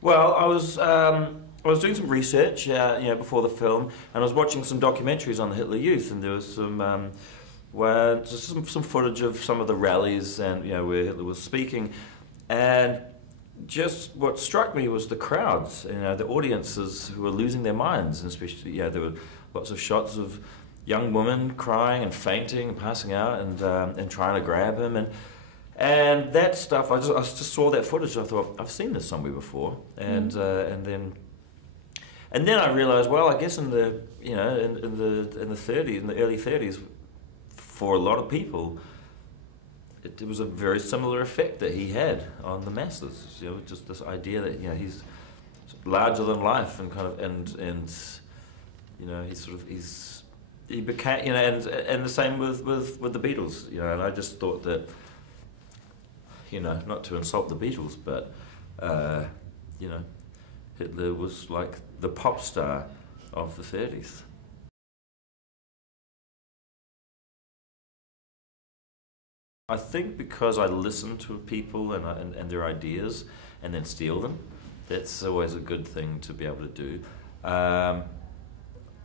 Well, I was doing some research, before the film, and I was watching some documentaries on the Hitler Youth, and there was some footage of some of the rallies and where Hitler was speaking, and just what struck me was the crowds, the audiences who were losing their minds, and especially there were lots of shots of young women crying and fainting and passing out and trying to grab him and that stuff. I just saw that footage. I thought, I've seen this somewhere before, and then I realized, well, I guess in the early 30s, for a lot of people, it was a very similar effect that he had on the masses. Just this idea that he's larger than life and kind of he became and the same with the Beatles. And I just thought that not to insult the Beatles, but Hitler was like the pop star of the 30s. I think because I listen to people and their ideas and then steal them, that's always a good thing to be able to do. I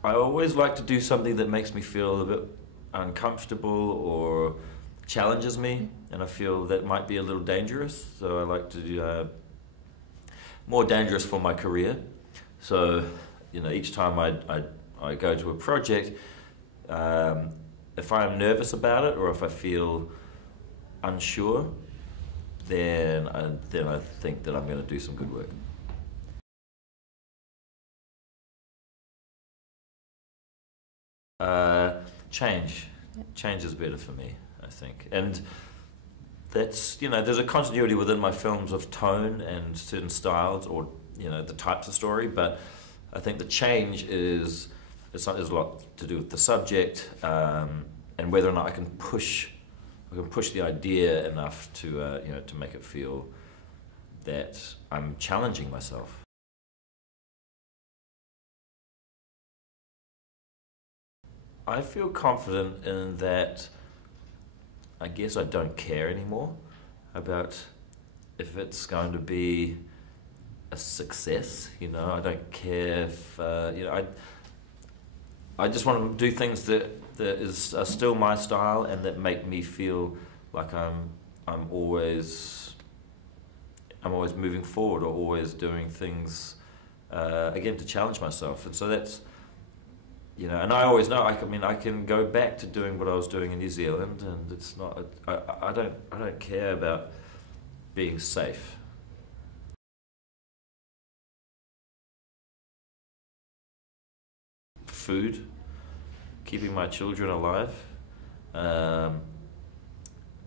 always like to do something that makes me feel a bit uncomfortable or challenges me, and I feel that might be a little dangerous, so I like to do more dangerous for my career. So, each time I go to a project, if I'm nervous about it or if I feel unsure, then I think that I'm going to do some good work. Change. Change is better for me, I think. And that's, there's a continuity within my films of tone and certain styles or, the types of story, but I think the change is a lot to do with the subject and whether or not I can push the idea enough to make it feel that I'm challenging myself. I feel confident in that I guess I don't care anymore about if it's going to be a success. I don't care if I just want to do things that are still my style and that make me feel like I'm always moving forward or always doing things again to challenge myself. And so that's and I always know I can go back to doing what I was doing in New Zealand, and it's not I don't care about being safe. Food, keeping my children alive, and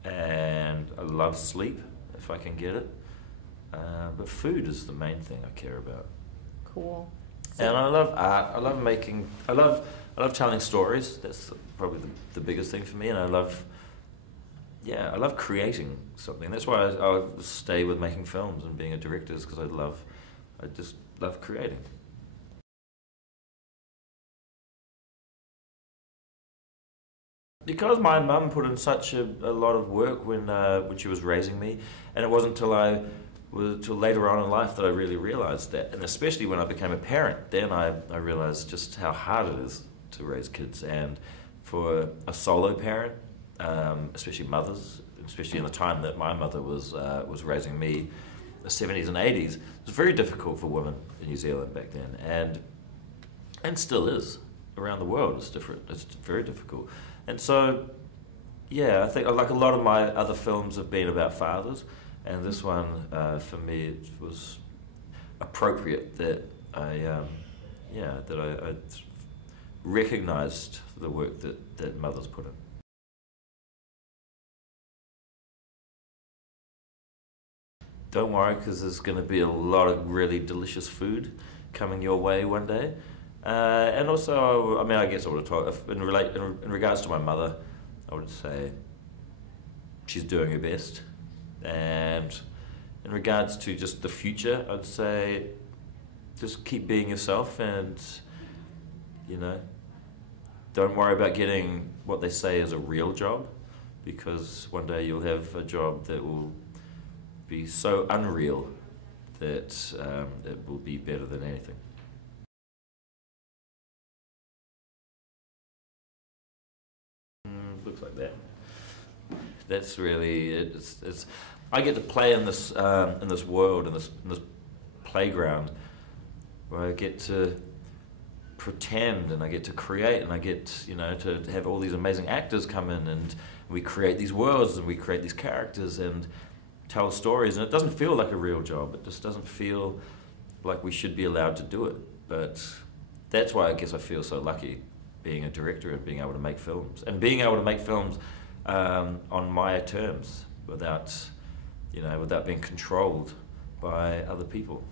I love sleep if I can get it. But food is the main thing I care about. Cool. And I love art. I love making. I love telling stories. That's probably the biggest thing for me. And I love creating something. That's why I stay with making films and being a director, is because I just love creating. Because my mum put in such a lot of work when she was raising me, and it wasn't till later on in life that I really realised that, and especially when I became a parent, then I realised just how hard it is to raise kids, and for a solo parent, especially mothers, especially in the time that my mother was raising me, the 70s and 80s, it was very difficult for women in New Zealand back then, and still is around the world. It's different. It's very difficult, and so I think like a lot of my other films have been about fathers. And this one, for me, it was appropriate that I recognised the work that mothers put in. Don't worry, because there's going to be a lot of really delicious food coming your way one day. And also, I guess I would have told, in regards to my mother, I would say she's doing her best. And in regards to just the future, I'd say just keep being yourself, and don't worry about getting what they say is a real job, because one day you'll have a job that will be so unreal that it will be better than anything. Looks like that. That's really it. It's I get to play in this world, in this playground, where I get to pretend and I get to create and I get to have all these amazing actors come in and we create these worlds and we create these characters and tell stories, and it doesn't feel like a real job. It just doesn't feel like we should be allowed to do it. But that's why I guess I feel so lucky being a director and being able to make films and being able to make films on my terms without being controlled by other people.